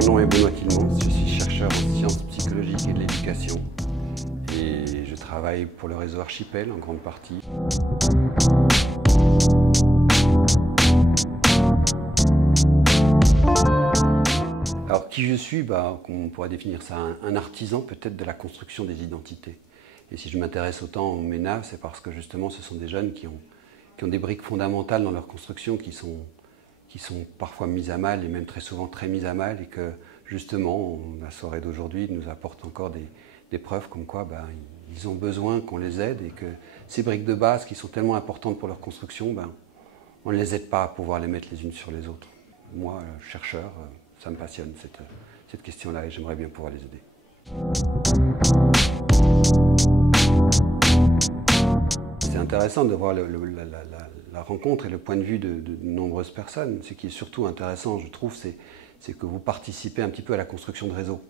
Mon nom est Benoît Tilmans, je suis chercheur en sciences psychologiques et de l'éducation et je travaille pour le réseau Archipel en grande partie. Alors qui je suis, on pourrait définir ça, un artisan peut-être de la construction des identités. Et si je m'intéresse autant aux MENA, c'est parce que justement ce sont des jeunes qui ont des briques fondamentales dans leur construction qui sont parfois mises à mal et même très souvent très mises à mal et que justement la soirée d'aujourd'hui nous apporte encore des preuves comme quoi ils ont besoin qu'on les aide et que ces briques de base qui sont tellement importantes pour leur construction, on ne les aide pas à pouvoir les mettre les unes sur les autres. Moi, chercheur, ça me passionne cette question-là et j'aimerais bien pouvoir les aider. C'est intéressant de voir la rencontre et le point de vue de nombreuses personnes. Ce qui est surtout intéressant, je trouve, c'est que vous participez un petit peu à la construction de réseaux.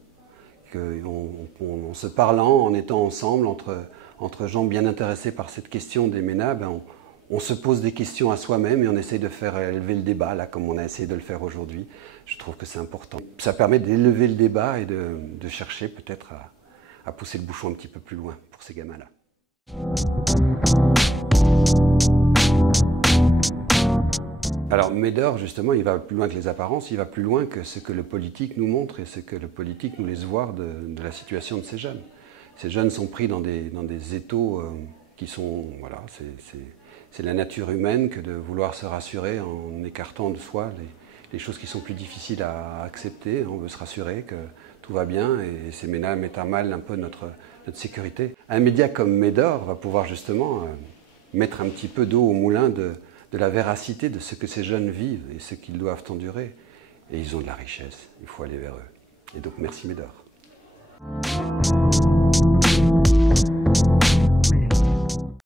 En se parlant, en étant ensemble, entre gens bien intéressés par cette question des MENA, on se pose des questions à soi-même et on essaye de faire élever le débat, là, comme on a essayé de le faire aujourd'hui. Je trouve que c'est important. Ça permet d'élever le débat et de chercher peut-être à pousser le bouchon un petit peu plus loin pour ces gamins-là. Alors Médor, justement, il va plus loin que les apparences, il va plus loin que ce que le politique nous montre et ce que le politique nous laisse voir de la situation de ces jeunes. Ces jeunes sont pris dans des étaux qui sont, voilà, c'est la nature humaine que de vouloir se rassurer en écartant de soi les choses qui sont plus difficiles à accepter. On veut se rassurer que tout va bien et ces MENA mettent à mal un peu notre sécurité. Un média comme Médor va pouvoir justement mettre un petit peu d'eau au moulin de la véracité de ce que ces jeunes vivent et ce qu'ils doivent endurer. Et ils ont de la richesse, il faut aller vers eux. Et donc merci Médor.